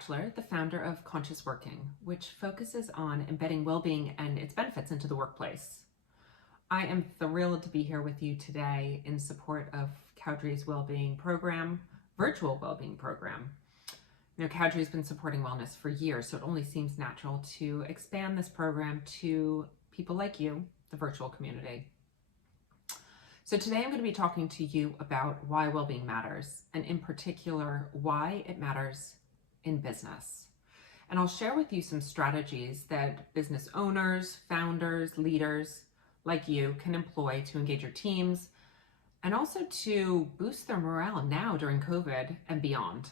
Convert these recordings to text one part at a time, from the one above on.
Batchelar, the founder of Conscious Working, which focuses on embedding well-being and its benefits into the workplace. I am thrilled to be here with you today in support of Cowdray's Wellbeing program, virtual wellbeing program. You know, Cowdray has been supporting wellness for years, so it only seems natural to expand this program to people like you, the virtual community. So today I'm going to be talking to you about why well-being matters, and in particular, why it matters in business. And I'll share with you some strategies that business owners, founders, leaders like you can employ to engage your teams and also to boost their morale now during COVID and beyond.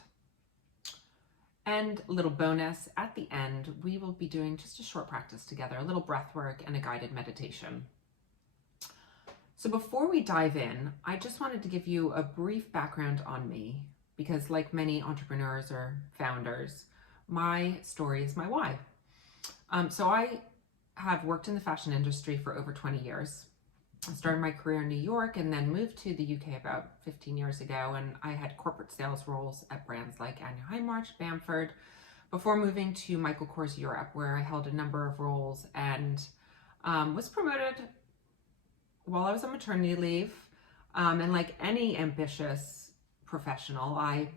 And a little bonus, at the end, we will be doing just a short practice together, a little breath work and a guided meditation. So before we dive in, I just wanted to give you a brief background on me, because like many entrepreneurs or founders, my story is my why. So I have worked in the fashion industry for over 20 years. I started my career in New York and then moved to the UK about 15 years ago, and I had corporate sales roles at brands like Anheuser-Busch, Bamford, before moving to Michael Kors Europe, where I held a number of roles and was promoted while I was on maternity leave. And like any ambitious professional, I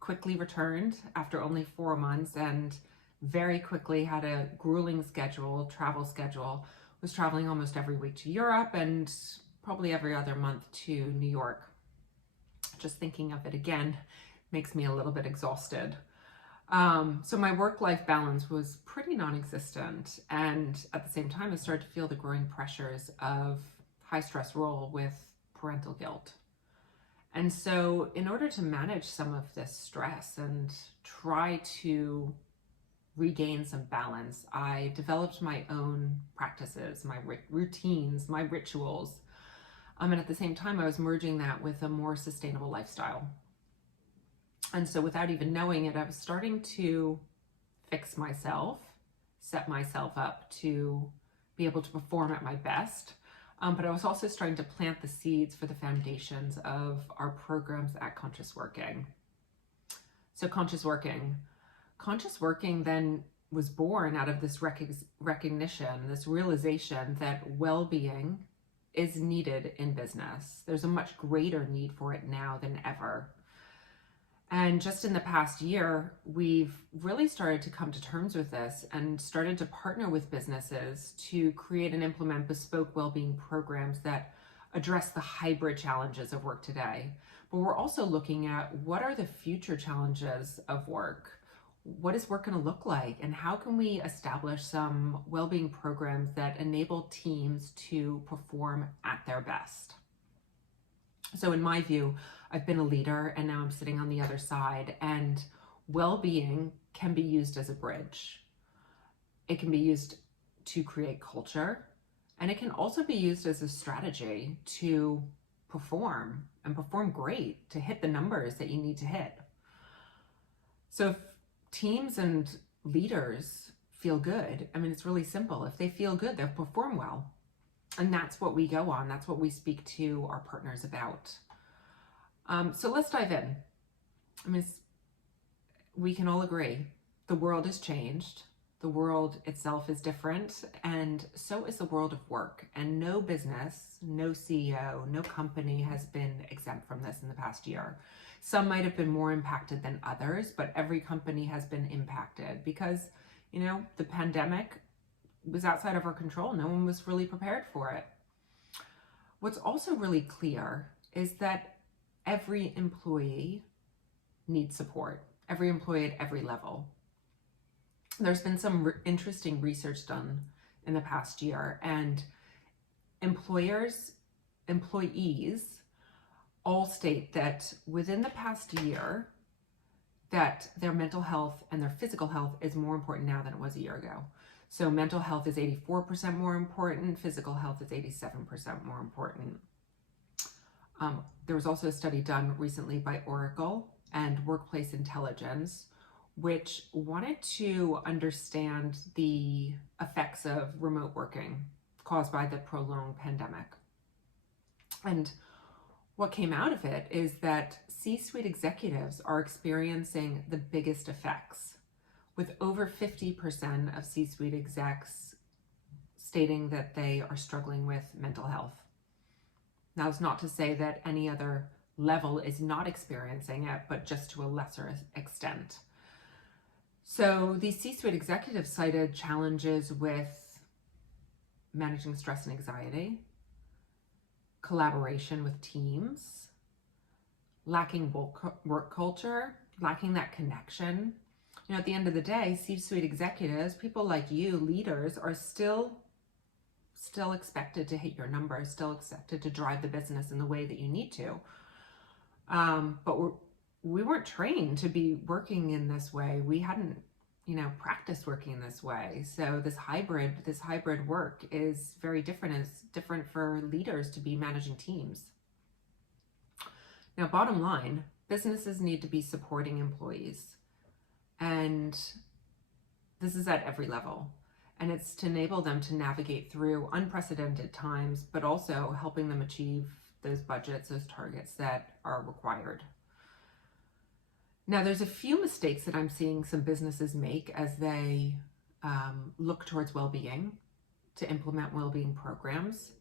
quickly returned after only 4 months and very quickly had a grueling travel schedule, was traveling almost every week to Europe and probably every other month to New York. Just thinking of it again makes me a little bit exhausted. So my work-life balance was pretty non-existent. And at the same time, I started to feel the growing pressures of high-stress role with parental guilt. And so in order to manage some of this stress and try to regain some balance, I developed my own practices, my routines, my rituals. And at the same time, I was merging that with a more sustainable lifestyle. And so without even knowing it, I was starting to fix myself, set myself up to be able to perform at my best. But I was also starting to plant the seeds for the foundations of our programs at Conscious Working. So Conscious Working then was born out of this recognition, this realization that well-being is needed in business. There's a much greater need for it now than ever. And just in the past year, we've really started to come to terms with this and started to partner with businesses to create and implement bespoke well-being programs that address the hybrid challenges of work today. But we're also looking at what are the future challenges of work? What is work going to look like? And how can we establish some well-being programs that enable teams to perform at their best? So in my view, I've been a leader and now I'm sitting on the other side, and well-being can be used as a bridge. It can be used to create culture, and it can also be used as a strategy to perform and perform great, to hit the numbers that you need to hit. So if teams and leaders feel good, I mean, it's really simple. If they feel good, they'll perform well. And that's what we go on. That's what we speak to our partners about. So let's dive in. I mean, we can all agree the world has changed. The world itself is different, and so is the world of work. And no business, no CEO, no company has been exempt from this in the past year. Some might have been more impacted than others, but every company has been impacted because, you know, the pandemic was outside of our control. No one was really prepared for it. What's also really clear is that every employee needs support, every employee at every level. There's been some interesting research done in the past year, and employees all state that within the past year that their mental health and their physical health is more important now than it was a year ago. So mental health is 84% more important, physical health is 87% more important. There was also a study done recently by Oracle and Workplace Intelligence, which wanted to understand the effects of remote working caused by the prolonged pandemic. And what came out of it is that C-suite executives are experiencing the biggest effects. with over 50% of C-suite execs stating that they are struggling with mental health. Now, it's not to say that any other level is not experiencing it, but just to a lesser extent. So these C-suite executives cited challenges with managing stress and anxiety, collaboration with teams, lacking work culture, lacking that connection. You know, at the end of the day, C-suite executives, people like you, leaders, are still expected to hit your numbers, still expected to drive the business in the way that you need to. But we weren't trained to be working in this way. We hadn't, practiced working this way. So this hybrid work is very different. It's different for leaders to be managing teams. Now, bottom line, businesses need to be supporting employees. And this is at every level. And it's to enable them to navigate through unprecedented times, but also helping them achieve those budgets, those targets that are required. Now, there's a few mistakes that I'm seeing some businesses make as they look towards well-being, to implement well-being programs.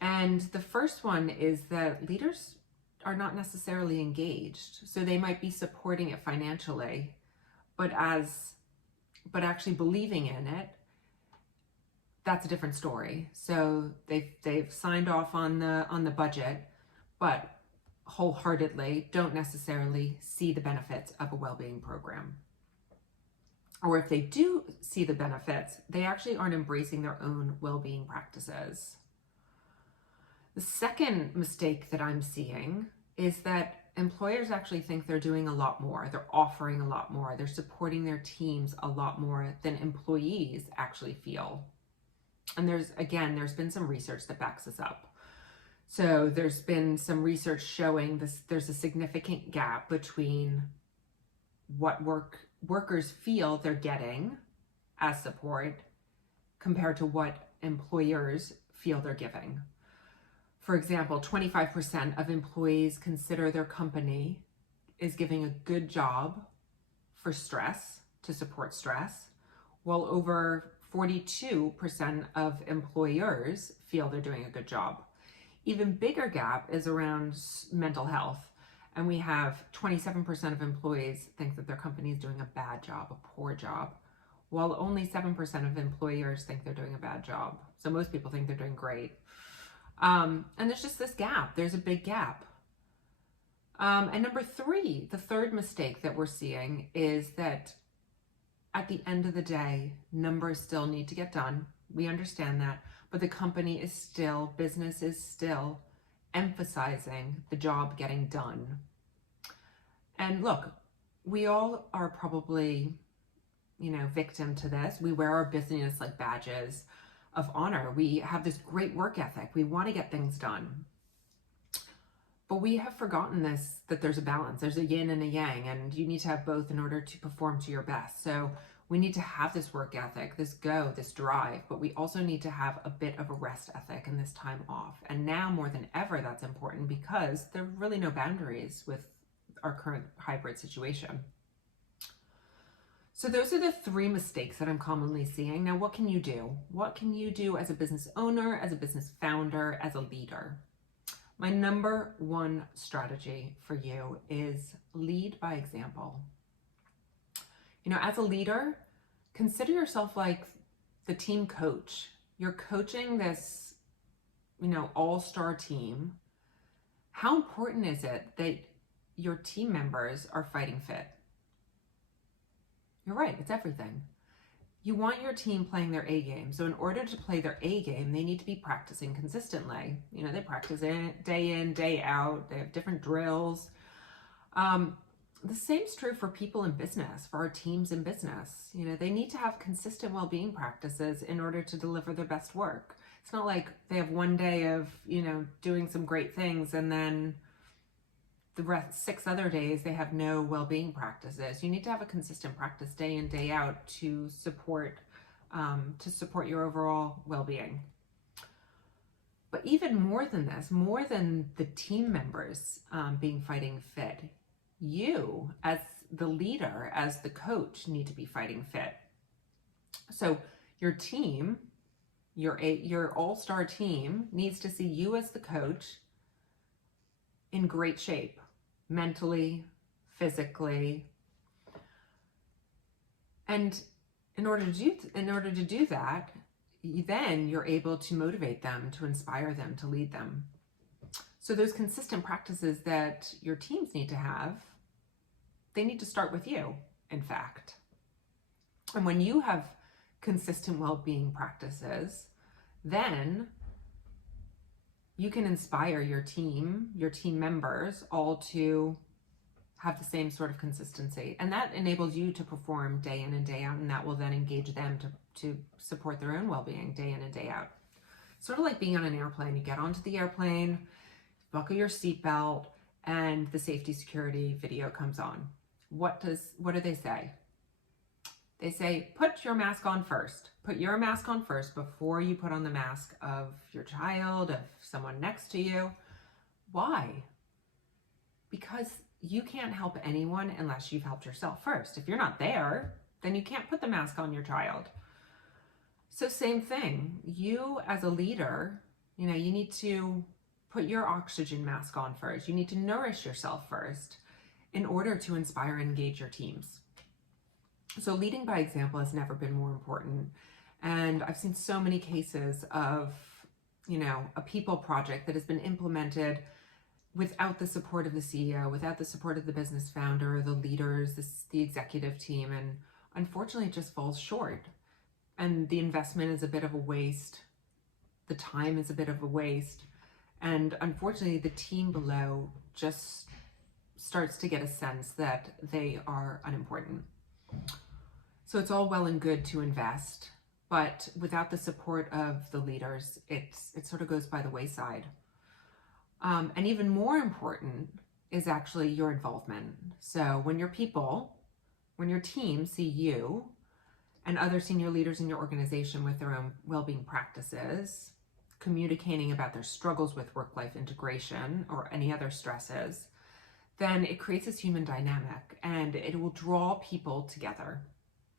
And the first one is that leaders are not necessarily engaged. So they might be supporting it financially, but actually believing in it, that's a different story. So they've signed off on the budget, but wholeheartedly don't necessarily see the benefits of a well-being program. Or if they do see the benefits, they actually aren't embracing their own well-being practices. The second mistake that I'm seeing is that employers actually think they're doing a lot more, they're offering a lot more, they're supporting their teams a lot more than employees actually feel. And there's been some research that backs this up. So there's been some research showing there's a significant gap between what workers feel they're getting as support compared to what employers feel they're giving. For example, 25% of employees consider their company is giving a good job for stress, to support stress, while over 42% of employers feel they're doing a good job. Even bigger gap is around mental health. And we have 27% of employees think that their company is doing a bad job, a poor job, while only 7% of employers think they're doing a bad job. So most people think they're doing great. And there's just this gap. There's a big gap. And number three, the third mistake that we're seeing is that at the end of the day, numbers still need to get done. We understand that. But the business is still emphasizing the job getting done. And look, we all are probably, victim to this. We wear our business like badges of honor. We have this great work ethic. We want to get things done. But we have forgotten that there's a balance. There's a yin and a yang, and you need to have both in order to perform to your best. So we need to have this work ethic, this drive, but we also need to have a bit of a rest ethic and this time off. And now more than ever, that's important because there are really no boundaries with our current hybrid situation. So those are the three mistakes that I'm commonly seeing. Now, what can you do? What can you do as a business owner, as a business founder, as a leader? My number one strategy for you is lead by example. As a leader, consider yourself like the team coach. You're coaching this, all-star team. How important is it that your team members are fighting fit? You're right, it's everything. You want your team playing their A game. So in order to play their A game, they need to be practicing consistently. They practice day in, day out. They have different drills. The same is true for people in business, for our teams in business. They need to have consistent well-being practices in order to deliver their best work. It's not like they have one day of, doing some great things and then the rest 6 other days they have no well-being practices. You need to have a consistent practice day in, day out to support your overall well-being. But even more than this, more than the team members being fighting fit, you as the leader, as the coach, need to be fighting fit. So your team, your all-star team needs to see you as the coach in great shape, mentally, physically. And in order to do that, then you're able to motivate them, to inspire them, to lead them. So those consistent practices that your teams need to have, they need to start with you, in fact. And when you have consistent well-being practices, then you can inspire your team members, all to have the same sort of consistency. And that enables you to perform day in and day out, and that will then engage them to support their own well-being day in and day out. Sort of like being on an airplane. You get onto the airplane, buckle your seatbelt, and the safety security video comes on. What do they say? They say, put your mask on first. Put your mask on first before you put on the mask of your child, of someone next to you. Why? Because you can't help anyone unless you've helped yourself first. If you're not there, then you can't put the mask on your child. So same thing, you as a leader, you need to put your oxygen mask on first. You need to nourish yourself first in order to inspire and engage your teams. So leading by example has never been more important. And I've seen so many cases of, a people project that has been implemented without the support of the CEO, without the support of the business founder, the leaders, the executive team, and unfortunately it just falls short. And the investment is a bit of a waste. The time is a bit of a waste. And unfortunately, the team below just starts to get a sense that they are unimportant. So it's all well and good to invest, but without the support of the leaders, it sort of goes by the wayside. And even more important is actually your involvement. So when your team see you and other senior leaders in your organization with their own well-being practices, communicating about their struggles with work-life integration or any other stresses, then it creates this human dynamic and it will draw people together.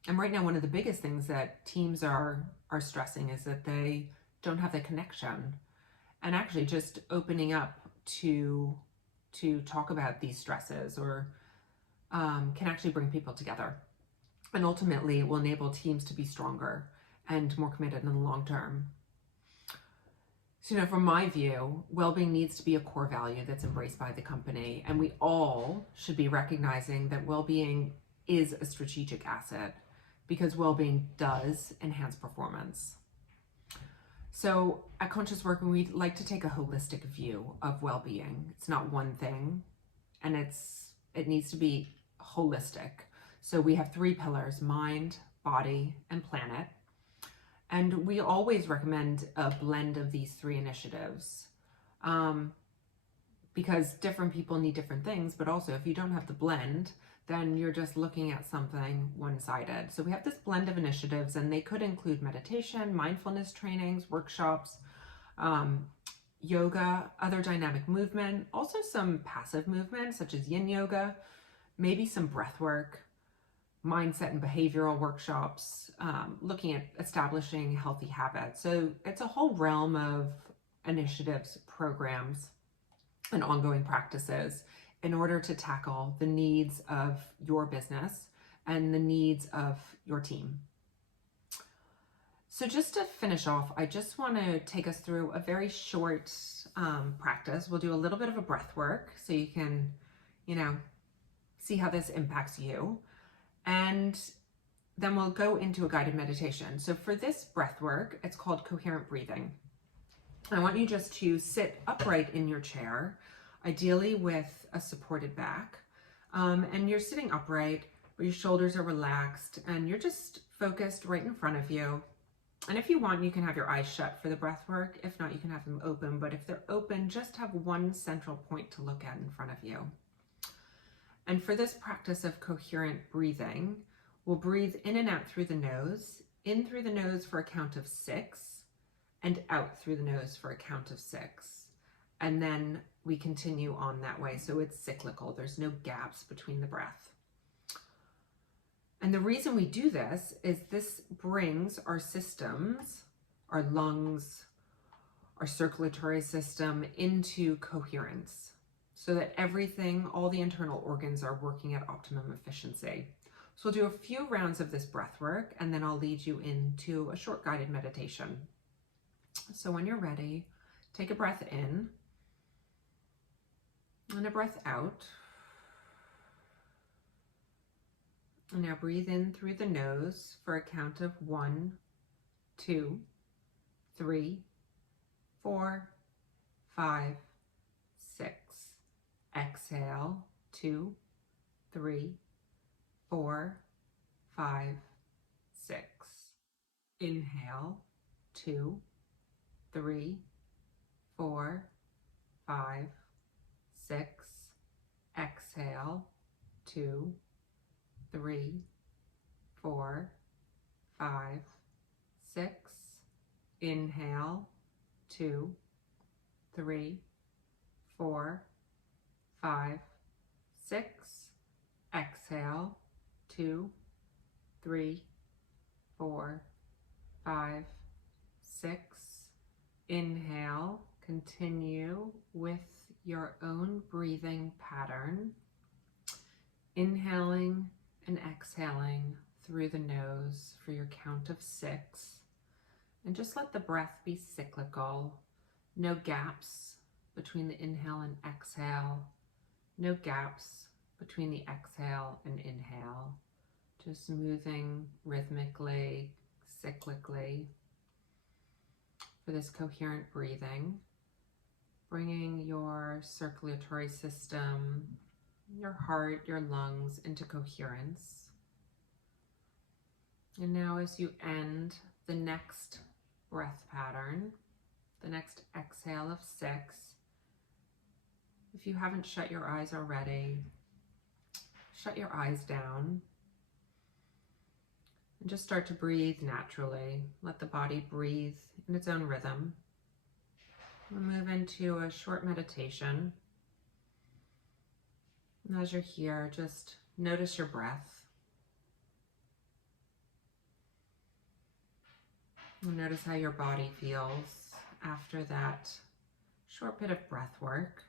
And right now, one of the biggest things that teams are stressing is that they don't have the connection. And actually just opening up to talk about these stresses or can actually bring people together. And ultimately, it will enable teams to be stronger and more committed in the long term. So, from my view, well-being needs to be a core value that's embraced by the company. And we all should be recognizing that well-being is a strategic asset because well-being does enhance performance. So at Conscious Work, we like to take a holistic view of well-being. It's not one thing, and it needs to be holistic. So we have 3 pillars: mind, body, and planet. And we always recommend a blend of these 3 initiatives because different people need different things, but also if you don't have the blend, then you're just looking at something one-sided. So we have this blend of initiatives, and they could include meditation, mindfulness trainings, workshops, yoga, other dynamic movement, also some passive movement such as yin yoga, maybe some breath work, mindset and behavioral workshops, looking at establishing healthy habits. So it's a whole realm of initiatives, programs, and ongoing practices in order to tackle the needs of your business and the needs of your team. So just to finish off, I just want to take us through a very short practice. We'll do a little bit of a breath work so you can, see how this impacts you. And then we'll go into a guided meditation. So for this breath work, it's called Coherent Breathing. I want you just to sit upright in your chair, ideally with a supported back. And you're sitting upright, but your shoulders are relaxed, and you're just focused right in front of you. And if you want, you can have your eyes shut for the breath work. If not, you can have them open. But if they're open, just have one central point to look at in front of you. And for this practice of coherent breathing, we'll breathe in and out through the nose, in through the nose for a count of 6, and out through the nose for a count of 6. and then we continue on that way. So it's cyclical. There's no gaps between the breath. And the reason we do this is this brings our systems, our lungs, our circulatory system into coherence so that everything, all the internal organs are working at optimum efficiency. So we'll do a few rounds of this breath work, and then I'll lead you into a short guided meditation. So when you're ready, take a breath in and a breath out. And now breathe in through the nose for a count of 1, 2, 3, 4, 5, 6. Exhale, 2, 3, 4, 5, 6. Inhale, 2, 3, 4, 5, 6. Exhale, 2, 3, 4, 5, 6. Inhale, 2, 3, 4, 5, 6. Exhale, 2, 3, 4, 5, 6. Inhale, continue with your own breathing pattern. Inhaling and exhaling through the nose for your count of 6. And just let the breath be cyclical. No gaps between the inhale and exhale. No gaps between the exhale and inhale. Just moving rhythmically, cyclically for this coherent breathing. Bringing your circulatory system, your heart, your lungs into coherence. And now as you end the next breath pattern, the next exhale of 6, if you haven't shut your eyes already, shut your eyes down and just start to breathe naturally. Let the body breathe in its own rhythm. We'll move into a short meditation. And as you're here, just notice your breath. And notice how your body feels after that short bit of breath work.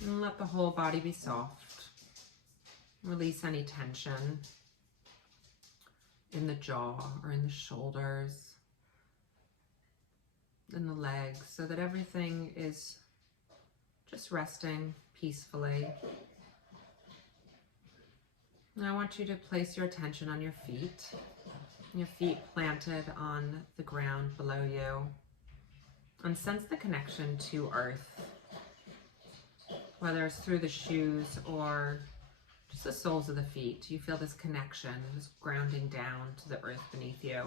And let the whole body be soft. Release any tension in the jaw or in the shoulders, in the legs, so that everything is just resting peacefully. And I want you to place your attention on your feet planted on the ground below you, and sense the connection to earth, whether it's through the shoes or just the soles of the feet. You feel this connection, this grounding down to the earth beneath you.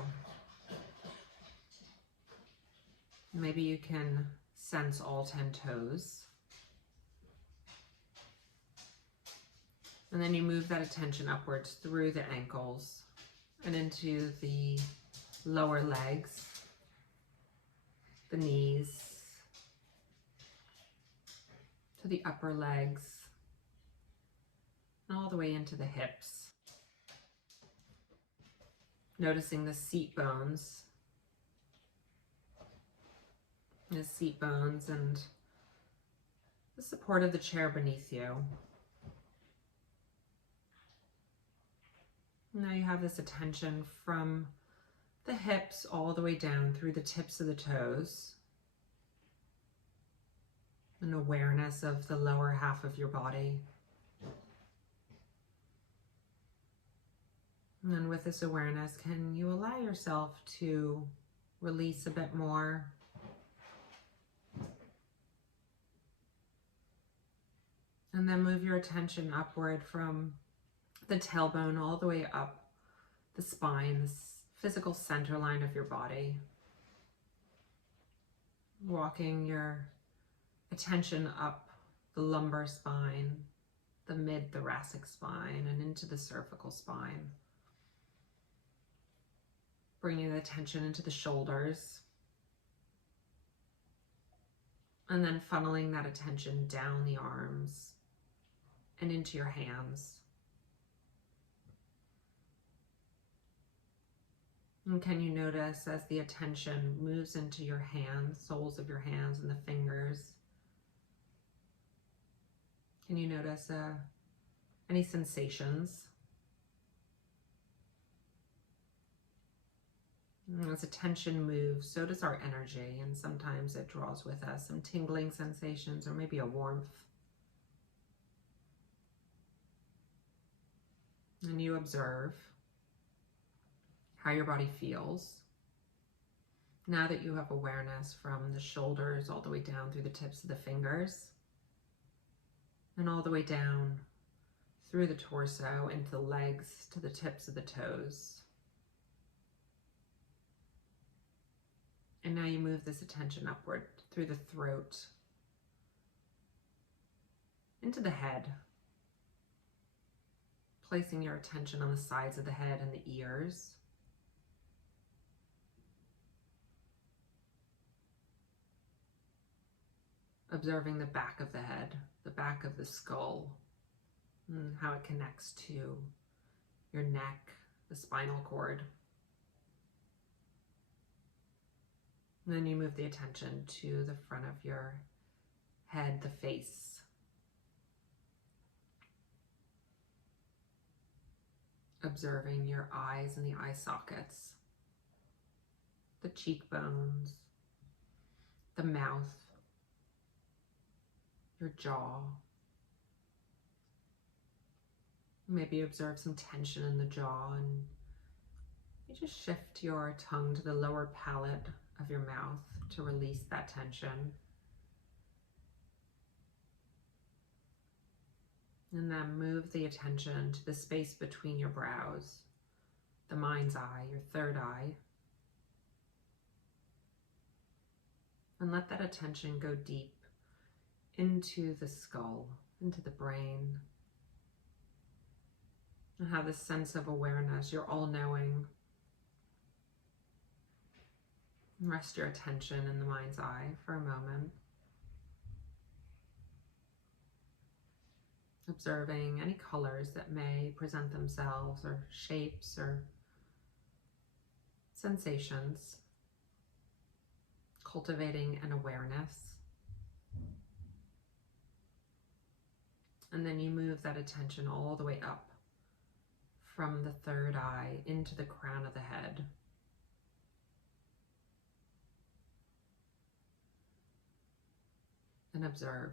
Maybe you can sense all 10 toes. And then you move that attention upwards through the ankles and into the lower legs, the knees, to the upper legs, and all the way into the hips. Noticing the seat bones. The seat bones and the support of the chair beneath you. Now you have this attention from the hips all the way down through the tips of the toes. An awareness of the lower half of your body. And then with this awareness, can you allow yourself to release a bit more? And then move your attention upward from the tailbone all the way up the spine, this physical center line of your body. Walking your attention up the lumbar spine, the mid-thoracic spine, and into the cervical spine. Bringing the attention into the shoulders. And then funneling that attention down the arms and into your hands. And can you notice as the attention moves into your hands, soles of your hands and the fingers, can you notice any sensations? And as attention moves, so does our energy, and sometimes it draws with us some tingling sensations or maybe a warmth. And you observe how your body feels. Now that you have awareness from the shoulders all the way down through the tips of the fingers and all the way down through the torso into the legs to the tips of the toes. And now you move this attention upward through the throat into the head, placing your attention on the sides of the head and the ears. Observing the back of the head, the back of the skull, and how it connects to your neck, the spinal cord. And then you move the attention to the front of your head, the face. Observing your eyes and the eye sockets, the cheekbones, the mouth, your jaw. Maybe observe some tension in the jaw, and you just shift your tongue to the lower palate of your mouth to release that tension. And then move the attention to the space between your brows, the mind's eye, your third eye. And let that attention go deep into the skull, into the brain. And have this sense of awareness, you're all-knowing. Rest your attention in the mind's eye for a moment. Observing any colors that may present themselves, or shapes or sensations. Cultivating an awareness. And then you move that attention all the way up from the third eye into the crown of the head. And observe.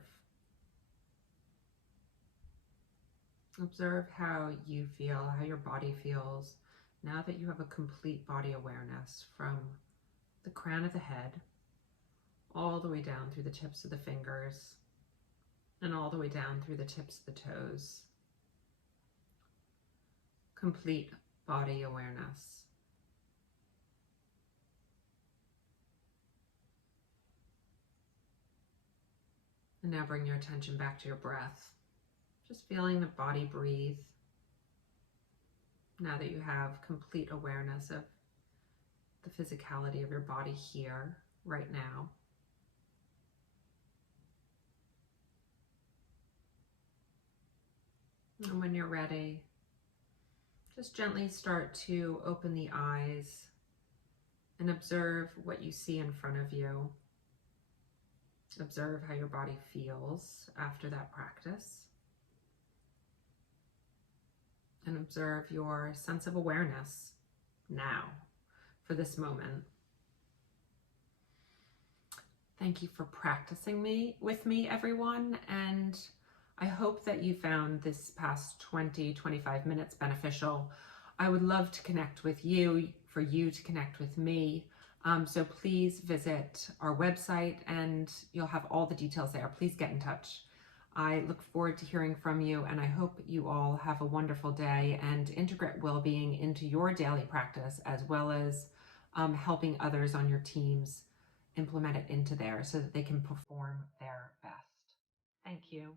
Observe how you feel, how your body feels, now that you have a complete body awareness from the crown of the head all the way down through the tips of the fingers and all the way down through the tips of the toes. Complete body awareness. And now bring your attention back to your breath. Just feeling the body breathe. Now that you have complete awareness of the physicality of your body here, right now. And when you're ready, just gently start to open the eyes and observe what you see in front of you. Observe how your body feels after that practice. And observe your sense of awareness now for this moment. Thank you for practicing with me, everyone. And I hope that you found this past 20-25 minutes beneficial. I would love to connect with you, for you to connect with me. So please visit our website and you'll have all the details there. Please get in touch. I look forward to hearing from you, and I hope you all have a wonderful day and integrate well-being into your daily practice, as well as helping others on your teams implement it into theirs so that they can perform their best. Thank you.